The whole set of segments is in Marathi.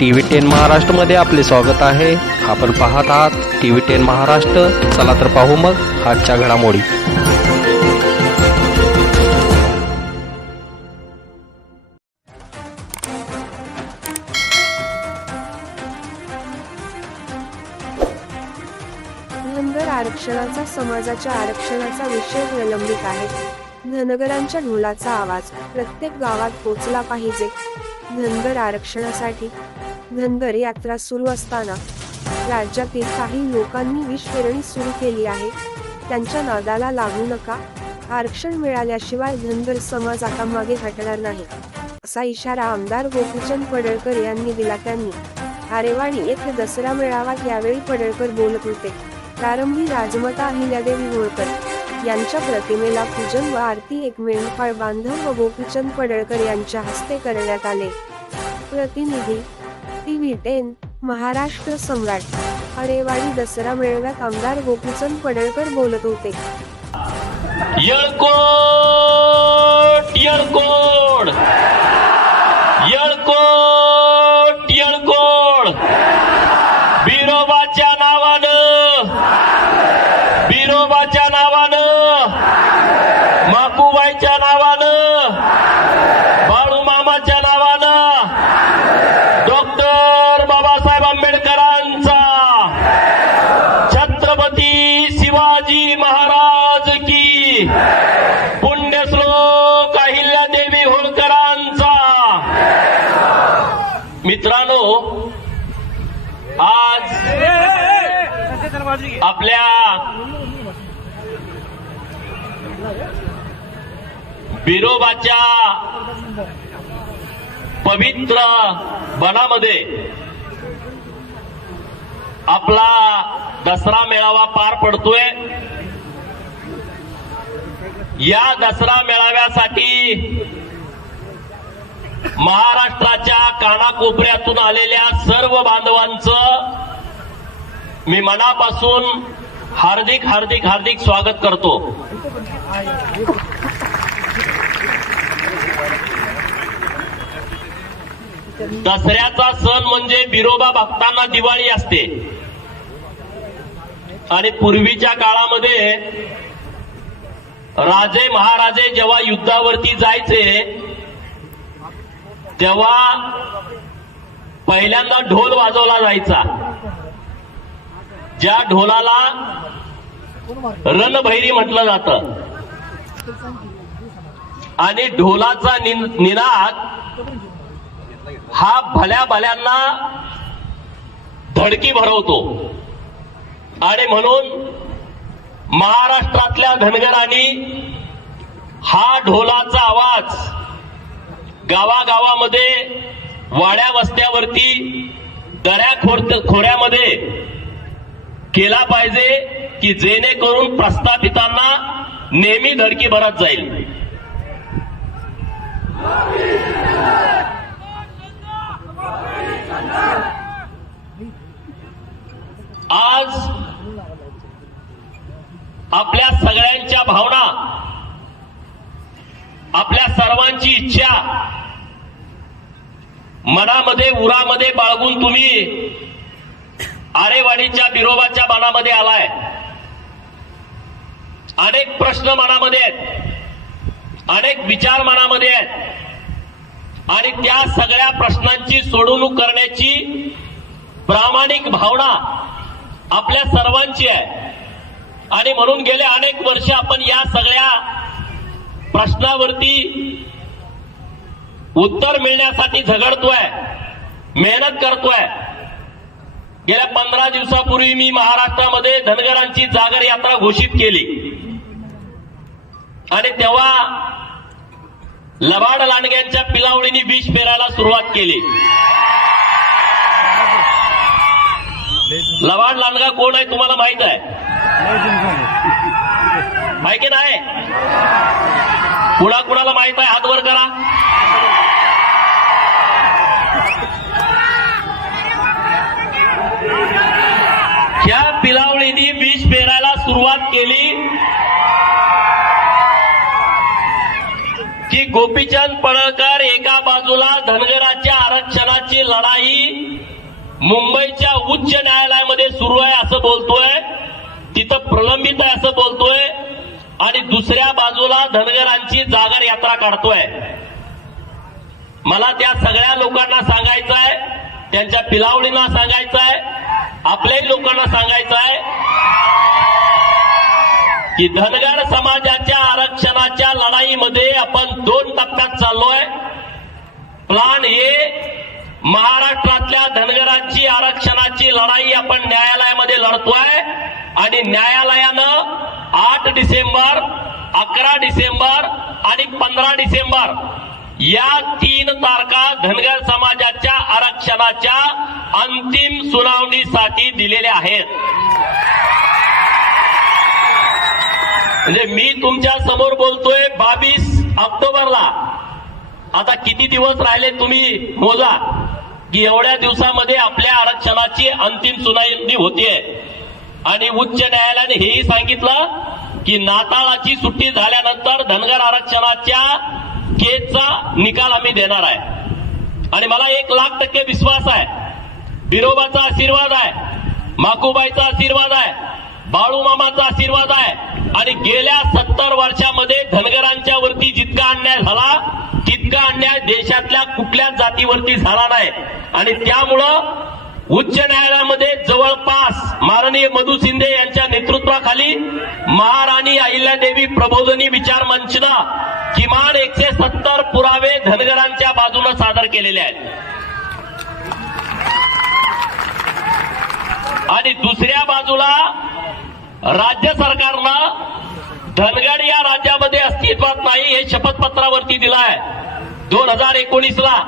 TV10 महाराष्ट्रमध्ये आपले स्वागत आहे. आपण पाहत आहात TV10 महाराष्ट्र. चला तर पाहू मग आजच्या घडामोडी. धनगर आरक्षणाचा समाजाच्या आरक्षणाचा विषय प्रलंबित आहे. धनगरांच्या ढोलाचा आवाज प्रत्येक गावात पोचला पाहिजे. धनगर आरक्षणासाठी धनगर यात्रा सुरू असताना राज्यातील काही लोकांनी विषपेरणी सुरू केली आहे. त्यांच्या नादाला लागू नका. आरक्षण मिळाल्याशिवाय धनगर समाज आता मागे हटणार नाही, असा इशारा आमदार गोपीचंद पडळकर यांनी दिला. त्यांनी आरेवाडी येथे दसरा मेळाव्यात यावेळी पडळकर बोलत होते. प्रारंभी राजमाता अहिल्यादेवी होळकर यांच्या प्रतिमेला पूजन व आरती एक मेंढपाळ बांधव व गोपीचंद पडळकर यांच्या हस्ते करण्यात आले. प्रतिनिधी TV10 महाराष्ट्र सम्राट. आरेवाडी दसरा मेळाव्यात आमदार गोपीचंद पडळकर बोलत होते. येळकोट येळकोट येळकोट येळकोट बिरोबाच्या नावानं मापूबाईच्या नावानं बाळूमामाच्या नावानं डॉक्टर बाबासाहेब आंबेडकरांचा छत्रपती शिवाजी महाराज की पुण्यश्लोक अहिल्यादेवी होळकरांचा. मित्रांनो, आज आपल्या बिरोबाच्या पवित्र वनामध्ये आपला दसरा मेळावा पार पडतोय. या दसरा मेळाव्यासाठी महाराष्ट्राच्या कानाकोपऱ्यातून आलेल्या सर्व बांधवांचं मी मनापासून हार्दिक हार्दिक हार्दिक स्वागत करतो. दसऱ्याचा सण म्हणजे बिरोबा भक्तांना दिवाळी असते. आणि पूर्वीच्या काळामध्ये राजे महाराजे जेव्हा युद्धावरती जायचे तेव्हा पहिल्यांदा ढोल वाजवला जायचा. ज्या ढोलाला रणभैरी म्हटलं जातं. आणि ढोलाचा निनाद हा भल्या भल्यांना धडकी भरवतो. आणि म्हणून महाराष्ट्रातल्या धनगरांनी हा ढोलाचा आवाज गावागावामध्ये, वाड्या वस्त्यावरती, दऱ्या खोऱ्यामध्ये केला पाहिजे की जेणेकरून प्रस्थापितांना नेहमी धडकी भरत जाईल. आज आपल्या सगळ्यांच्या भावना, आपल्या सर्वांची इच्छा मनामध्ये उरामध्ये बाळगून तुम्ही आरेवाडीच्या बिरोबाच्या मनामध्ये आलाय. अनेक प्रश्न मनामध्ये आहेत, अनेक विचार मनामध्ये आहेत. आणि त्या सगळ्या प्रश्नांची सोडवणूक करण्याची प्रामाणिक भावना आपल्या सर्वांची आहे. आणि म्हणून गेले अनेक वर्ष आपण या सगळ्या प्रश्नावरती उत्तर मिळण्यासाठी झगडतोय, मेहनत करतोय. गेल्या 15 दिवसापूर्वी मी महाराष्ट्रामध्ये धनगरांची जागर यात्रा घोषित केली. आणि तेव्हा लबाड लांडग्यांच्या पिलावळीनी विष पेरायला सुरुवात केली. लबाड लांडगा कोण आहे तुम्हाला माहित आहे? माहिती की नाही? कुणाला माहित आहे? हात वर करा. ह्या पिलावळीनी विष पेरायला सुरुवात केली की गोपीचंद पडळकर एका बाजूला धनगराच्या आरक्षणाची लढाई मुंबईच्या उच्च न्यायालयामध्ये सुरू आहे असं बोलतोय, तिथं प्रलंबित आहे असं बोलतोय, आणि दुसऱ्या बाजूला धनगरांची जागर यात्रा काढतोय. मला त्या सगळ्या लोकांना सांगायचं आहे, त्यांच्या पिलावळींना सांगायचं आहे, आपल्याही लोकांना सांगायचं आहे की धनगर समाजाच्या आरक्षणाच्या लढाईमध्ये आपण 2 टप्प्यात चाललोय. प्लान ए, महाराष्ट्रातल्या धनगरांची आरक्षणाची लढाई आपण न्यायालयामध्ये लढतोय आणि न्यायालयानं 8 डिसेंबर, 11 डिसेंबर आणि 15 डिसेंबर या 3 तारखा धनगर समाजाच्या आरक्षणाच्या अंतिम सुनावणीसाठी दिलेल्या आहेत. म्हणजे मी तुमच्या समोर बोलतोय 22 ऑक्टोबरला. आता किती दिवस राहिले तुम्ही मोजा की एवढ्या दिवसामध्ये आपल्या आरक्षणाची अंतिम सुनावणी होतीये. आणि उच्च न्यायालयाने हेही सांगितलं की नाताळाची सुट्टी झाल्यानंतर धनगर आरक्षणाच्या केसचा निकाल आम्ही देणार आहे. आणि मला 1,00,000% विश्वास आहे, बिरोबाचा आशीर्वाद आहे, माकूबाईचा आशीर्वाद आहे, बाळूमामाचा आशीर्वाद आहे, आणि गेल्या 70 वर्षामध्ये धनगरांच्या वरती जितका अन्याय झाला तितका अन्याय देशातल्या कुठल्याच जातीवरती झाला नाही. आणि त्यामुळं उच्च न्यायालयामध्ये जवळपास माननीय मधु शिंदे यांच्या नेतृत्वाखाली महाराणी अहिल्यादेवी प्रबोधिनी विचार मंचनं किमान 170 पुरावे धनगरांच्या बाजूने सादर केलेले आहेत. आणि दुसऱ्या बाजूला राज्य सरकारनं धनगर या राज्यामध्ये अस्तित्वात नाही हे शपथपत्रावरती दिलं आहे. 2019ला,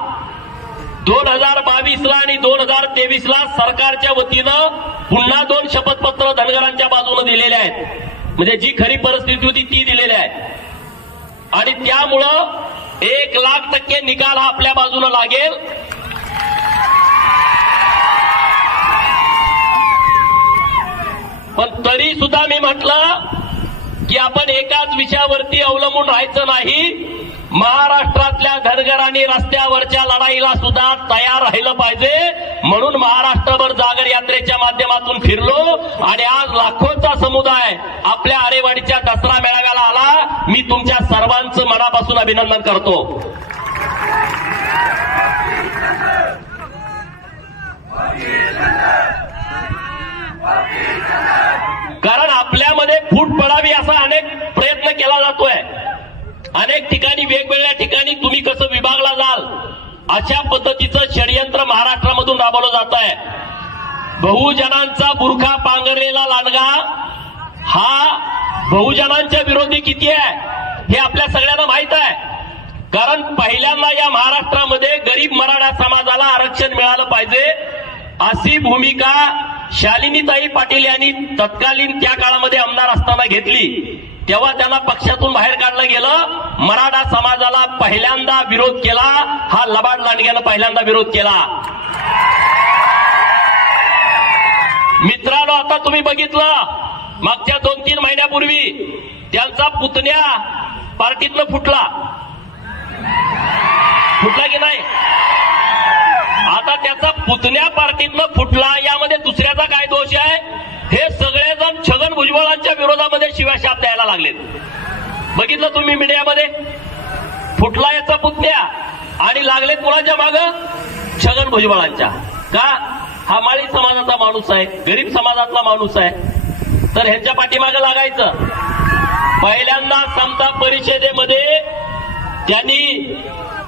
2022ला आणि 2023ला सरकारच्या वतीनं पुन्हा 2 शपथपत्र धनगरांच्या बाजूने दिलेले आहेत. म्हणजे जी खरी परिस्थिती होती ती दिलेली आहे. आणि त्यामुळं 1,00,000% निकाल हा आपल्या बाजूने लागेल. पण तरी सुद्धा मी म्हटलं की आपण एकाच विषयावरती अवलंबून राहायचं नाही. महाराष्ट्रातल्या धनगरांनी रस्त्यावरच्या लढाईला सुद्धा तयार राहिलं पाहिजे. म्हणून महाराष्ट्रभर जागर यात्रेच्या माध्यमातून फिरलो आणि आज लाखोचा समुदाय आपल्या आरेवाडीच्या दसरा मेळाव्याला आला. मी तुमच्या सर्वांचं मनापासून अभिनंदन करतो. कारण आपल्यामध्ये फूट पडावी असा अनेक प्रयत्न केला जातोय. अनेक ठिकाणी, वेगवेगळ्या ठिकाणी तुम्ही कसं विभागला जाल अशा पद्धतीचं षडयंत्र महाराष्ट्रामधून राबवलं जात आहे. बहुजनांचा बुरखा पांघरलेला लांडगा हा बहुजनांच्या विरोधी किती आहे हे आपल्या सगळ्यांना माहित आहे. कारण पहिल्यांदा या महाराष्ट्रामध्ये गरीब मराठा समाजाला आरक्षण मिळालं पाहिजे अशी भूमिका शालिनीताई पाटील यांनी तत्कालीन त्या काळामध्ये आमदार असताना घेतली. तेव्हा त्यांना पक्षातून बाहेर काढलं गेलं. मराठा समाजाला पहिल्यांदा विरोध केला हा लबाड लांडग्यानं पहिल्यांदा विरोध केला. मित्रांनो, आता तुम्ही बघितलं मागच्या 2-3 महिन्यापूर्वी त्यांचा पुतण्या पार्टीतनं फुटला की नाही. आता त्याचा पुतण्या पार्टीतनं फुटला, यामध्ये दुसऱ्याचा काय दोष आहे हे सगळेजण छगन भुजबळांच्या विरोधामध्ये शिव्याशाप द्यायला लागलेत. बघितलं तुम्ही मीडियामध्ये. फुटला याचा पुतण्या आणि लागले कुणाच्या मागं? छगन भुजबळांच्या. का? हा माळी समाजाचा माणूस आहे, गरीब समाजातला माणूस आहे, तर ह्यांच्या पाठीमागं लागायचं. पहिल्यांदा समता परिषदेमध्ये त्यांनी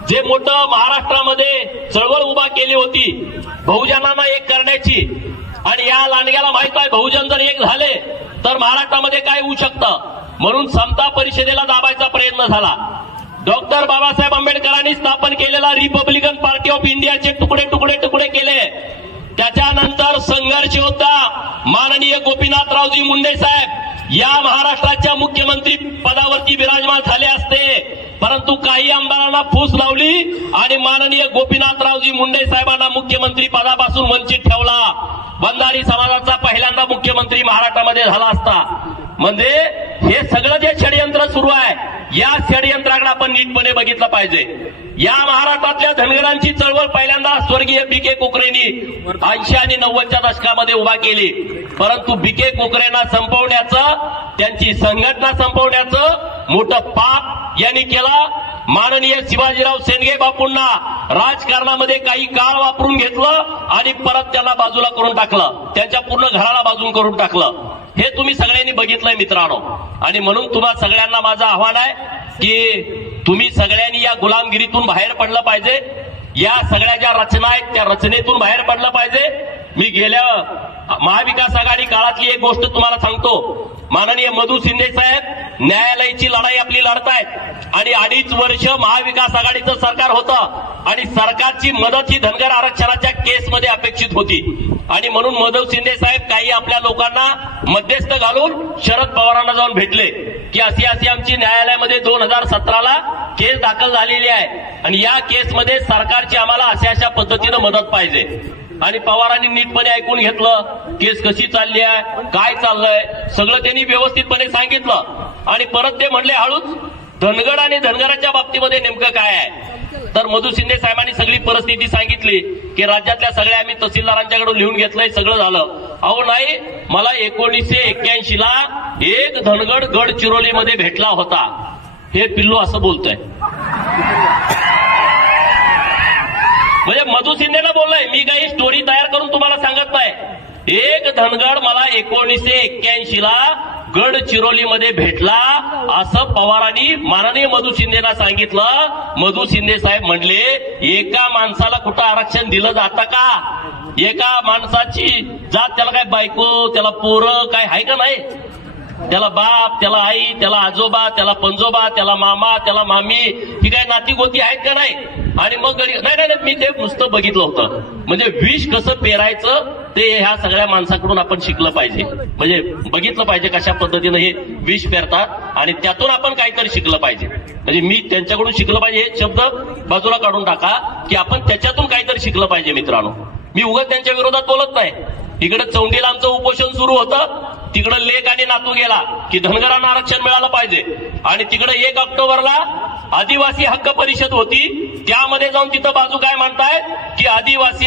जे मोठं महाराष्ट्रामध्ये चळवळ उभा केली होती बहुजनांना एक करण्याची, आणि या लांडग्याला माहित आहे बहुजन जर एक झाले तर महाराष्ट्रामध्ये काय होऊ शकतं, म्हणून समता परिषदेला दाबायचा प्रयत्न झाला. डॉक्टर बाबासाहेब आंबेडकरांनी स्थापन केलेला रिपब्लिकन पार्टी ऑफ इंडियाचे तुकडे तुकडे तुकडे केले. त्याच्यानंतर संघर्ष होता. माननीय गोपीनाथरावजी मुंडे साहेब या महाराष्ट्राच्या मुख्यमंत्री पदावरती विराजमान झाले असते, परंतु काही आमदारांना फूस लावली आणि माननीय गोपीनाथरावजी मुंडे साहेबांना मुख्यमंत्री पदापासून वंचित ठेवला. बंधारी समाजाचा पहिल्यांदा मुख्यमंत्री महाराष्ट्रामध्ये झाला असता. म्हणजे हे सगळं जे षडयंत्र सुरू आहे, या षडयंत्राकडे आपण नीटपणे बघितलं पाहिजे. या महाराष्ट्रातल्या धनगरांची चळवळ पहिल्यांदा स्वर्गीय बी.के. कुकरेंनी 80 आणि 90च्या दशकामध्ये उभा केली. परंतु बी.के. कुकरेंना संपवण्याचं, त्यांची संघटना संपवण्याचं मोठं पाप यांनी केला. माननीय शिवाजीराव शेंडगे बापूंना राजकारणामध्ये काही काळ वापरून घेतलं आणि परत त्यांना बाजूला करून टाकलं, त्यांच्या पूर्ण घराला बाजून करून टाकलं. हे तुम्ही सगळ्यांनी बघितलंय मित्रांनो. आणि म्हणून तुम्हा सगळ्यांना माझं आव्हान आहे की तुम्ही सगळ्यांनी या गुलामगिरीतून बाहेर पडलं पाहिजे. या सगळ्या ज्या रचना आहेत त्या रचनेतून बाहेर पडलं पाहिजे. मी गेल्या महाविकास आघाडी काळातली एक गोष्ट तुम्हाला सांगतो. माननीय मधू शिंदे साहेब न्यायालयाची लढाई आपली लढतायत आणि 2.5 वर्ष महाविकास आघाडीचं सरकार होतं आणि सरकारची मदत ही धनगर आरक्षणाच्या केसमध्ये अपेक्षित होती. आणि म्हणून मधू शिंदे साहेब काही आपल्या लोकांना मध्यस्थ घालून शरद पवारांना जाऊन भेटले की अशी अशी आमची न्यायालयामध्ये 2017ला केस दाखल झालेली आहे आणि या केसमध्ये सरकारची आम्हाला अशा पद्धतीनं मदत पाहिजे. आणि पवारांनी नीटपणे ऐकून घेतलं, केस कशी चालली आहे, काय चाललंय, सगळं त्यांनी व्यवस्थितपणे सांगितलं. आणि परत ते म्हणले हळूच धनगड आणि धनगराच्या बाबतीमध्ये नेमकं काय आहे. तर मधू शिंदे साहेबांनी सगळी परिस्थिती सांगितली की राज्यातल्या सगळ्या आम्ही तहसीलदारांच्याकडून लिहून घेतलंय, सगळं झालं. अहो नाही, मला 1981ला एक धनगड गडचिरोलीमध्ये भेटला होता. हे पिल्लू असं बोलतोय. म्हणजे मधू शिंदेला बोललाय, मी काही स्टोरी तयार करून तुम्हाला सांगत नाही. एक धनगड मला 1981ला गडचिरोलीमध्ये भेटला असं पवारांनी माननीय मधू शिंदेला सांगितलं. मधू शिंदे साहेब म्हणले एका माणसाला कुठं आरक्षण दिलं जातं का? एका माणसाची जात, त्याला काय बायको, त्याला पोरं काय आहे का नाही? त्याला बाप, त्याला आई, त्याला आजोबा, त्याला पंजोबा, त्याला मामा, त्याला मामी, ही काय नाती गोती आहेत का नाही? आणि मग नाही, मी ते नुसतं बघितलं होतं. म्हणजे विष कसं पेरायचं ते ह्या सगळ्या माणसाकडून आपण शिकलं पाहिजे. म्हणजे बघितलं पाहिजे कशा पद्धतीनं हे विष पेरतात आणि त्यातून आपण काहीतरी शिकलं पाहिजे. म्हणजे मी त्यांच्याकडून शिकलं पाहिजे हे शब्द बाजूला काढून टाका की आपण त्याच्यातून काहीतरी शिकलं पाहिजे. मित्रांनो, मी उगाच त्यांच्या विरोधात बोलत नाही. इकडे चौंडीला आमचं उपोषण सुरू होतं, तिकडं लेक आणि नातू गेला की धनगरांना आरक्षण मिळालं पाहिजे. आणि तिकडे 1 ऑक्टोबरला आदिवासी हक्क परिषद होती, त्यामध्ये जाऊन तिथं बाजू काय म्हणतायत की आदिवासी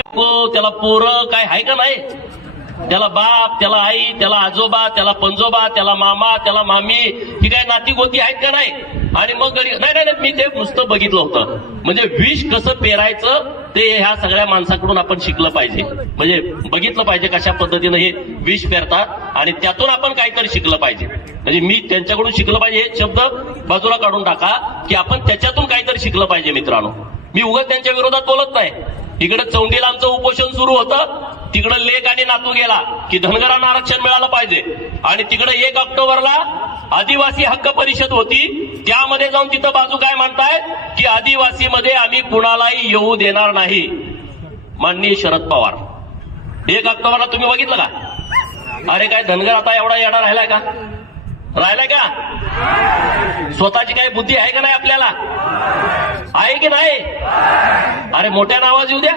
त्याला पोरं काय आहे का नाही? त्याला बाप, त्याला आई, त्याला आजोबा, त्याला पंजोबा, त्याला मामा, त्याला मामी, ही काय नाती गोती आहेत का नाही? आणि मग नाही, मी ते नुसतं बघितलं होतं. म्हणजे विष कसं पेरायचं ते ह्या सगळ्या माणसाकडून आपण शिकलं पाहिजे. म्हणजे बघितलं पाहिजे कशा पद्धतीनं हे विष पेरतात आणि त्यातून आपण काहीतरी शिकलं पाहिजे. म्हणजे मी त्यांच्याकडून शिकलं पाहिजे हे शब्द बाजूला काढून टाका की आपण त्याच्यातून काहीतरी शिकलं पाहिजे. मित्रांनो, मी उगाच त्यांच्या विरोधात बोलत नाही. इकडे चौंडीला आमचं उपोषण सुरू होतं, तिकडे लेक आणि नातू गेला की धनगरांना आरक्षण मिळालं पाहिजे. आणि तिकडे 1 ऑक्टोबरला आदिवासी हक्क परिषद होती, त्यामध्ये जाऊन तिथं बाजू काय म्हणतायत की आदिवासीमध्ये आम्ही कुणालाही येऊ देणार नाही. माननीय शरद पवार, 1 ऑक्टोबरला तुम्ही बघितलं का? अरे काय धनगर आता एवढा येडा राहिलाय का? राहिलाय का? स्वतःची काही बुद्धी आहे का नाही आपल्याला? आहे की नाही? अरे मोठ्या आवाज येऊ द्या.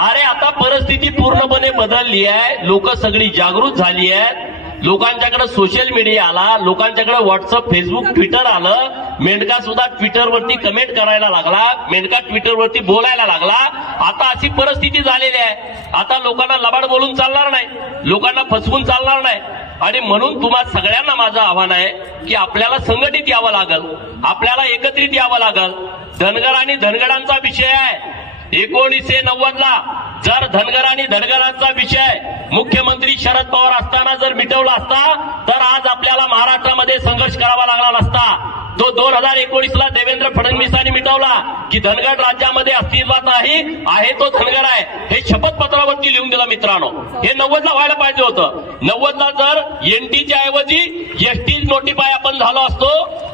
अरे आता परिस्थिती पूर्णपणे बदलली आहे. लोक सगळी जागृत झाली आहेत. लोकांच्याकडे सोशल मीडिया आला, लोकांच्याकडे व्हॉट्सअप, फेसबुक, ट्विटर आलं. मेंढका सुद्धा ट्विटरवरती कमेंट करायला लागला, मेंढका ट्विटरवरती बोलायला लागला. आता अशी परिस्थिती झालेली आहे. आता लोकांना लबाड बोलून चालणार नाही, लोकांना फसवून चालणार नाही. आणि म्हणून तुम्हा सगळ्यांना माझं आव्हान आहे की आपल्याला संघटित यावं लागल, आपल्याला एकत्रित यावं लागल. धनगर आणि धनगरांचा विषय आहे. 1990ला जर धनगर आणि धनगरांचा विषय मुख्यमंत्री शरद पवार असताना जर मिटवला असता तर आज आपल्याला महाराष्ट्रामध्ये संघर्ष करावा लागला नसता. तो 2019ला देवेंद्र फडणवीसांनी मिटवला की धनगर राज्यामध्ये अस्तित्वात नाही, आहे तो धनगर आहे हे शपथपत्रावरती लिहून दिलं. मित्रांनो, हे 90ला व्हायला पाहिजे होतं. 90ला जर एनटीच्या ऐवजी एसटी नोटिफाय आपण झालो असतो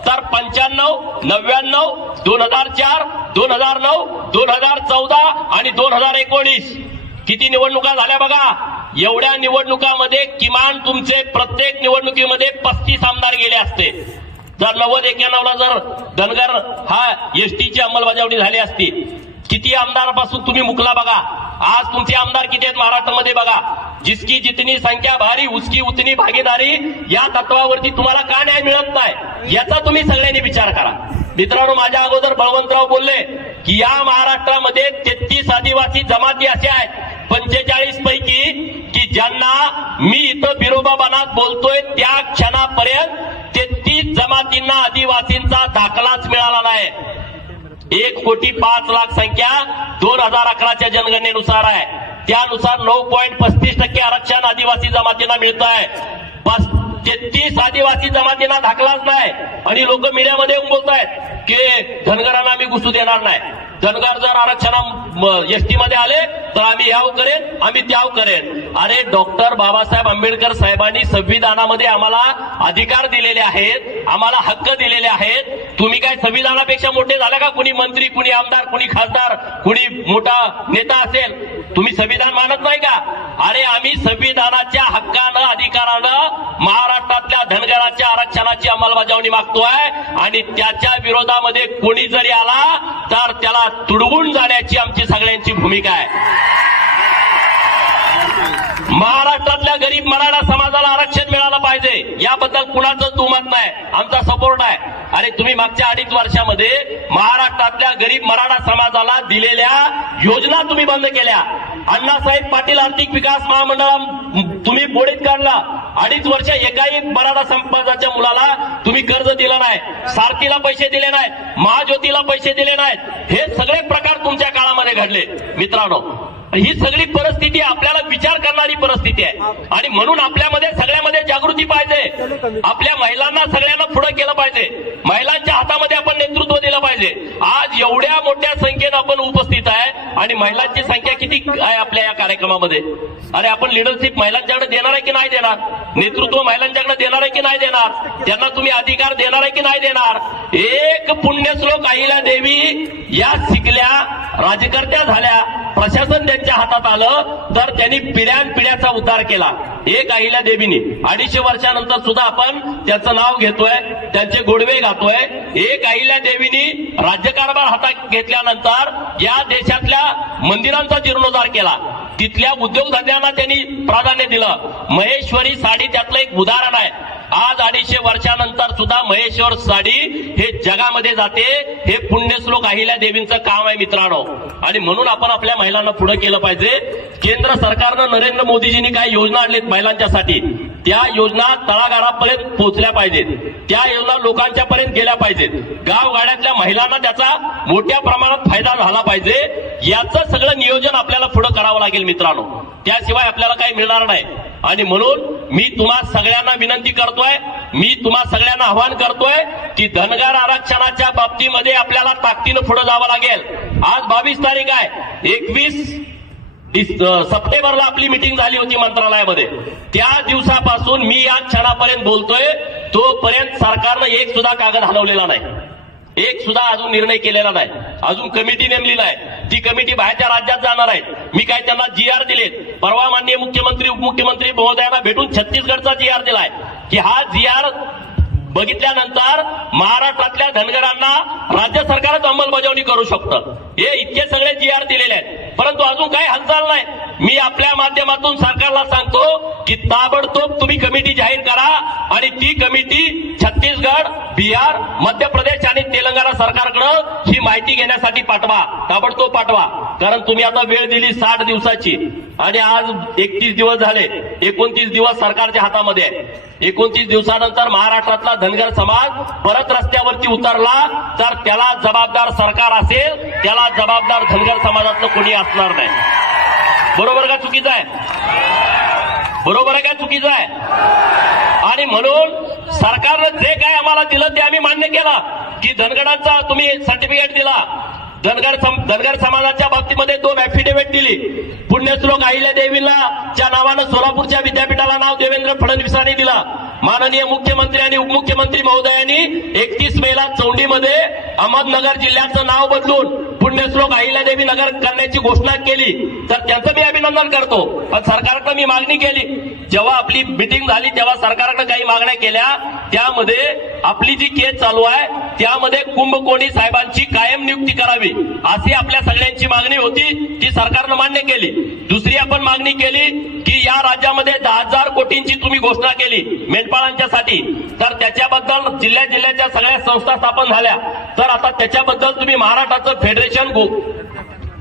तर 95, 99, 2004, 2009, 2014 आणि 2019 किती निवडणुका झाल्या बघा. एवढ्या निवडणुकामध्ये किमान तुमचे प्रत्येक निवडणुकीमध्ये 35 आमदार गेले असते. जर 90-91ला जर धनगर हा एसटीची अंमलबजावणी झाली असती, किती आमदारापासून तुम्ही मुकला बघा. आज तुमचे आमदार किती आहेत महाराष्ट्रामध्ये बघा. जिसकी जितनी संख्या भारी उसकी उतनी भागीदारी या तत्वावरती तुम्हाला का न्याय मिळत नाही याचा तुम्ही सगळ्यांनी विचार करा. मित्रांनो, माझ्या अगोदर बळवंतराव बोलले की या महाराष्ट्रामध्ये 33 आदिवासी जमाती अशा आहेत 45 पैकी की ज्यांना मी इथं बिरोबा बनात बोलतोय त्या क्षणापर्यंत 33 जमातींना आदिवासींचा दाखलाच मिळाला नाही. 1,05,00,000 संख्या 2011च्या जनगणनेनुसार आहे. त्यानुसार 9.35% आरक्षण आदिवासी जमातींना मिळत आहे. 33 आदिवासी जमातींना दाखलाच नाही आणि लोक मीडियामध्ये येऊन बोलतायत की धनगरांना आम्ही घुसू देणार नाही. धनगर जर आरक्षण एसटी मध्ये आले तर आम्ही याव करेन, आम्ही त्याव करेन. अरे डॉक्टर बाबासाहेब आंबेडकर साहेबांनी संविधानामध्ये आम्हाला अधिकार दिलेले आहेत, आम्हाला हक्क दिलेले आहेत. तुम्ही काय संविधानापेक्षा मोठे झाला का? कुणी मंत्री, कुणी आमदार, कुणी खासदार, कुणी मोठा नेता असेल, तुम्ही संविधान मानत नाही का? अरे आम्ही संविधानाच्या हक्कानं अधिकारानं महाराष्ट्रातल्या धनगराच्या आरक्षणाची अंमलबजावणी मागतोय आणि त्याच्या विरोधामध्ये कोणी जरी आला तर त्याला तुडवून जाण्याची आमची सगळ्यांची भूमिका आहे. महाराष्ट्रातल्या गरीब मराठा समाजाला आरक्षण मिळालं पाहिजे याबद्दल कुणाचंच दुमत नाही, आमचा सपोर्ट आहे. अरे तुम्ही मागच्या 2.5 वर्षामध्ये महाराष्ट्रातल्या गरीब मराठा समाजाला दिलेल्या योजना तुम्ही बंद केल्या. अण्णासाहेब पाटील आर्थिक विकास महामंडळा तुम्ही बोडीत काढला. 2.5 वर्ष एकाही मराठा समाजाच्या मुलाला तुम्ही कर्ज दिलं नाही, सारथीला पैसे दिले नाहीत, महाज्योतीला पैसे दिले नाहीत. हे सगळे प्रकार तुमच्या काळामध्ये घडले. मित्रांनो, ही सगळी परिस्थिती आपल्याला विचार करणारी परिस्थिती आहे आणि म्हणून आपल्यामध्ये सगळ्यामध्ये जागृती पाहिजे. आपल्या महिलांना सगळ्यांना पुढे केलं पाहिजे. महिलांच्या हातामध्ये आपण नेतृत्व दिलं पाहिजे. आज एवढ्या मोठ्या संख्येनं आपण उपस्थित आहे आणि महिलांची संख्या किती आहे आपल्या या कार्यक्रमामध्ये? अरे आपण लिडरशिप महिलांच्याकडे देणार आहे की नाही देणार? नेतृत्व महिलांच्याकडे देणार आहे की नाही देणार? त्यांना तुम्ही अधिकार देणार आहे की नाही देणार? एक पुण्यश्लोक अहिल्यादेवी या शिकल्या, राजकर्त्या झाल्या, प्रशासन त्यांच्या हातात आलं तर त्यांनी पिढ्यानपिढ्याचा उद्धार केला. एक अहिल्यादेवीनी 250 वर्षानंतर सुद्धा आपण त्याचं नाव घेतोय, त्यांचे गोडवे गातोय. एक अहिल्यादेवीनी राज्यकारभार हातात घेतल्यानंतर या देशातल्या मंदिरांचा जीर्णोद्धार केला, तिथल्या उद्योगधंद्यांना त्यांनी प्राधान्य दिलं. महेश्वरी साडी त्यातलं एक उदाहरण आहे. आज 250 वर्षानंतर सुद्धा महेश्वर साडी हे जगामध्ये जाते. हे पुण्यश्लोक अहिल्यादेवींचं काम आहे मित्रांनो. आणि म्हणून आपण आपल्या महिलांना पुढे केलं पाहिजे. केंद्र सरकारनं नरेंद्र मोदीजींनी काही योजना आणल्यात महिलांच्यासाठी, त्या योजना तळागाळापर्यंत पोहोचल्या पाहिजेत, त्या योजना लोकांच्या पर्यंत गेल्या पाहिजेत. गावगाड्यातल्या महिलांना त्याचा मोठ्या प्रमाणात फायदा झाला पाहिजे. याचं सगळं नियोजन आपल्याला पुढे करावं लागेल मित्रांनो, त्याशिवाय आपल्याला काही मिळणार नाही. आणि म्हणून मी तुम्हा सगळ्यांना विनंती करतोय, मी तुम्हा सगळ्यांना आवाहन करतोय की धनगर आरक्षणाच्या बाबतीमध्ये आपल्याला ताकदीनं पुढे जावं लागेल. आज 22 तारीख आहे. 21 सप्टेंबरला आपली मिटिंग झाली होती मंत्रालयामध्ये. त्या दिवसापासून मी या क्षणापर्यंत बोलतोय, तोपर्यंत सरकारनं एक सुद्धा कागद हलवलेला नाही, एक सुद्धा अजून निर्णय केलेला नाही. अजून कमिटी नेमली नाही, ती कमिटी बाहेरच्या राज्यात जाणार आहे. मी काय त्यांना GR दिलेत. परवा माननीय मुख्यमंत्री उपमुख्यमंत्री महोदयांना भेटून छत्तीसगडचा GR दिलाय की हा GR बघितल्यानंतर महाराष्ट्रातल्या धनगरांना राज्य सरकारच अंमलबजावणी करू शकतं. हे इतके सगळे GR दिलेले आहेत, परंतु अजून काही हालचाल नाही. मी आपल्या माध्यमातून सरकारला सांगतो की ताबडतोब तुम्ही कमिटी जाहीर करा आणि ती कमिटी छत्तीसगड, बिहार, मध्य प्रदेश आणि तेलंगणा सरकारकडे ही माहिती घेण्यासाठी पाठवा, ताबडतोब पाठवा. कारण तुम्ही आता वेळ दिली 60 दिवसाची आणि आज 31 दिवस झाले. 29 दिवस सरकारच्या हातामध्ये आहे. 29 दिवसानंतर महाराष्ट्रातला धनगर समाज परत रस्त्यावरती उतरला तर त्याला जबाबदार सरकार असेल, त्याला जबाबदार धनगर समाजातलं कोणी असणार नाही. बरोबर का चुकीचं आहे? बरोबर आहे का चुकीचं आहे? आणि म्हणून सरकारनं जे काय आम्हाला दिलं ते आम्ही मान्य केलं की धनगरांचा तुम्ही सर्टिफिकेट दिला, धनगर समाजाच्या बाबतीमध्ये 2 ऍफिडेव्हिट दिली. पुण्यश्लोक अहिल्या देवीला च्या नावानं सोलापूरच्या विद्यापीठाला नाव देवेंद्र फडणवीसांनी दिला. माननीय मुख्यमंत्री आणि उपमुख्यमंत्री महोदयांनी 31 मेला चौंडीमध्ये अहमदनगर जिल्ह्याचं नाव बदलून पुण्यश्लोक अहिल्यादेवी नगर करण्याची घोषणा केली. तर त्याचं मी अभिनंदन करतो. पण सरकारकडे मी मागणी केली. जेव्हा आपली मिटिंग झाली तेव्हा सरकारकडे काही मागण्या केल्या. त्यामध्ये आपली जी केस चालू आहे त्यामध्ये कुंभकोणी साहेबांची कायम नियुक्ती करावी अशी आपल्या सगळ्यांची मागणी होती. ती सरकारनं मान्य केली. दुसरी आपण मागणी केली की या राज्यामध्ये 10,000 कोटींची तुम्ही घोषणा केली मेंढपाळांच्यासाठी. तर त्याच्याबद्दल जिल्ह्याच्या सगळ्या संस्था स्थापन झाल्या. तर आता त्याच्याबद्दल तुम्ही महाराष्ट्राचं फेडरेशन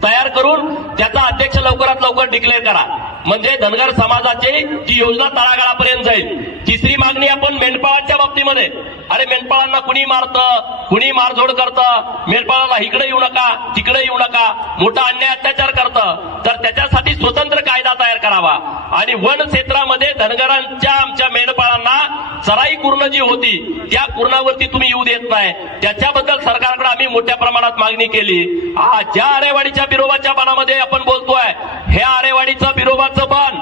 तयार करून त्याचा अध्यक्ष लवकरात लवकर डिक्लेअर करा. म्हणजे धनगर समाजाची ती योजना तळागाळापर्यंत जाईल. तिसरी मागणी आपण मेंढपाळांच्या बाबतीमध्ये, अरे मेंढपाळांना कुणी मारतं, कुणी मारझोड करतं, मेंढपाळाला इकडे येऊ नका तिकडे येऊ नका, मोठा अन्याय अत्याचार करतं. तर त्याच्यासाठी स्वतंत्र कायदा तयार करावा. आणि वन क्षेत्रामध्ये धनगरांच्या आमच्या मेंढपाळांना चराई कुर्ण जी होती त्या कुर्णावरती तुम्ही येऊ देत नाही. त्याच्याबद्दल सरकारकडे आम्ही मोठ्या प्रमाणात मागणी केली. ज्या आरेवाडीच्या बिरोबाच्या बनामध्ये आपण बोलतोय, ह्या आरेवाडीचा बिरोबाचं बन,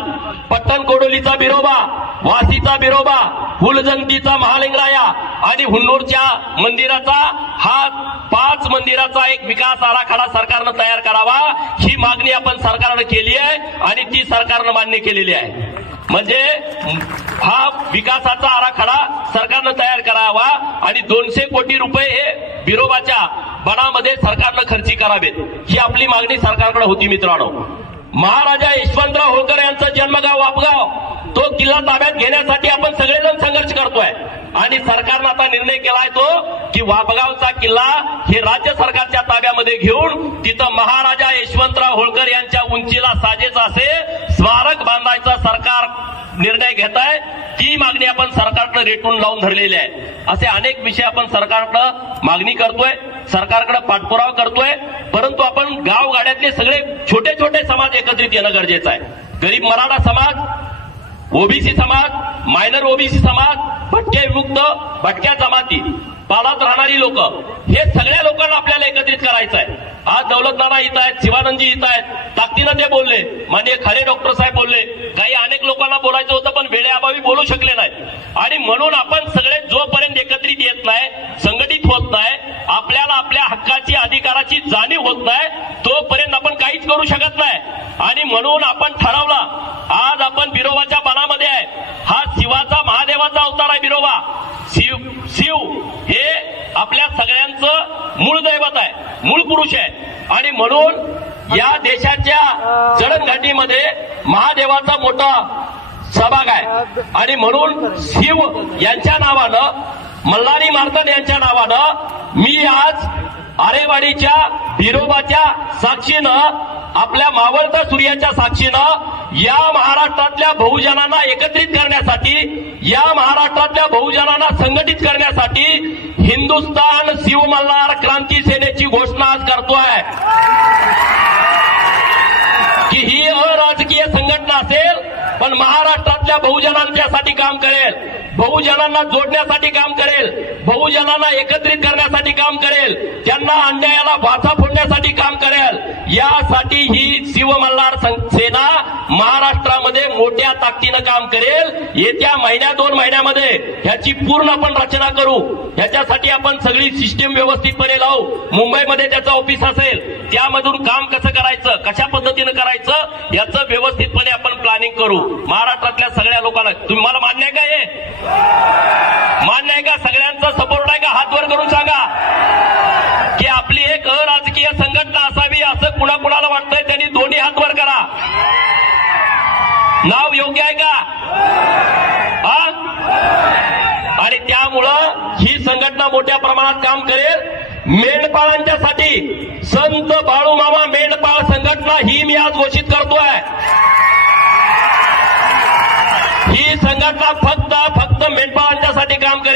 पट्टण कोडोलीचा बिरोबा, वासीचा बिरोबा, फुलजंतीचा महालिंगराया आणि हुन्नूरच्या मंदिराचा हा 5 मंदिराचा एक विकास आराखडा सरकारनं तयार करावा. ही मागणी आपण सरकारनं केली आहे आणि ती सरकारनं मान्य केलेली आहे. म्हणजे हा विकासाचा आराखडा सरकारनं तयार करावा आणि 200 कोटी रुपये हे बिरोबाच्या बनामध्ये सरकारनं खर्ची करावेत. ही आपली मागणी सरकारकडे होती. मित्रांनो, महाराजा यशवंतराव होळकर यांचं जन्मगाव वापगाव, तो किल्ला ताब्यात घेण्यासाठी आपण सगळेजण संघर्ष करतोय. आणि सरकारनं आता निर्णय केलाय तो की वापगावचा किल्ला हे राज्य सरकारच्या ताब्यामध्ये घेऊन तिथं महाराजा यशवंतराव होळकर यांच्या उंचीला साजेच असे स्मारक बांधायचा सरकार निर्णय घेत आहे. ती मागणी आपण सरकारकडे रेटून लावून धरलेली आहे. असे अनेक विषय आपण सरकारकडे मागणी करतोय, सरकारकडे पाठपुरावा करतोय. परंतु आपण गावगाड्यातले सगळे छोटे छोटे समाज एकत्रित येणं गरजेचं आहे. गरीब मराठा समाज, ओबीसी समाज, मायनर ओबीसी समाज, भटके विमुक्त, भटक्या जमाती, पालात राहणारी लोक, हे सगळ्या लोकांना आपल्याला एकत्रित करायचं आहे. आज दौलतनाना येत आहेत, शिवानंदजी येत आहेत, ताकदीनं ते बोलले, माननीय खरे डॉक्टर साहेब बोलले. काही अनेक लोकांना बोलायचं होतं पण वेळेअभावी बोलू शकले नाही. आणि म्हणून आपण सगळे जोपर्यंत एकत्रित येत नाही, संघटित होत नाही, आपल्याला आपल्या हक्काची अधिकाराची जाणीव होत नाही, तोपर्यंत आपण काहीच करू शकत नाही. आणि म्हणून आपण ठरवलं, आज आपण बिरोबाच्या बनामध्ये आहे. हा शिवाचा महादेवाचा अवतार आहे. बिरोबा शिव हे आपल्या सगळ्यांचं मूळ दैवत आहे, मूळ पुरुष आहे. आणि म्हणून या देशाच्या जडणघडणीमध्ये महादेवाचा मोठा सहभाग आहे. आणि म्हणून शिव यांच्या नावानं, मल्हारी मार्तंड यांच्या नावानं मी आज आरेवाडीच्या बिरोबाच्या साक्षीनं, आपल्या मावळत्या सूर्याच्या साक्षीनं या महाराष्ट्रातल्या बहुजनांना एकत्रित करण्यासाठी, या महाराष्ट्रातल्या बहुजनांना संघटित करण्यासाठी हिंदुस्थान शिव मल्हार क्रांती सेनेची घोषणा आज करतोय की ही अराजकीय संघटना असेल पण महाराष्ट्रातल्या बहुजनांच्यासाठी काम करेल, बहुजनांना जोडण्यासाठी काम करेल, बहुजनांना एकत्रित करण्यासाठी काम करेल, त्यांना अन्यायाला वाचा फोडण्यासाठी काम करेल. यासाठी ही शिव मल्हार सेना महाराष्ट्रामध्ये मोठ्या ताकदीनं काम करेल. येत्या 1-2 महिन्यामध्ये ह्याची पूर्ण आपण रचना करू. ह्याच्यासाठी आपण सगळी सिस्टीम व्यवस्थितपणे लावू. मुंबईमध्ये त्याचं ऑफिस असेल, त्यामधून काम कसं करायचं, कशा पद्धतीनं करायचं याचं व्यवस्थितपणे आपण प्लॅनिंग करू. महाराष्ट्रातल्या सगळ्या लोकांना, तुम्हाला मान्य आहे का हे? मान्य आहे का? सगळ्यांचा सपोर्ट आहे का? हात वर करून सांगा की आपली एक अराजकीय संघटना असावी असं कुणाकुणाला वाटतंय त्यांनी दोन्ही हात वर करा. नाव योग्य आहे का? आणि त्यामुळं ही संघटना मोठ्या प्रमाणात काम करेल. मेंढपाळांच्यासाठी संत बाळूमामा मेंढपाळ संघटना ही मी आज घोषित करतोय. ही संघटना फक्त मेंढपाळांच्यासाठी काम करेल.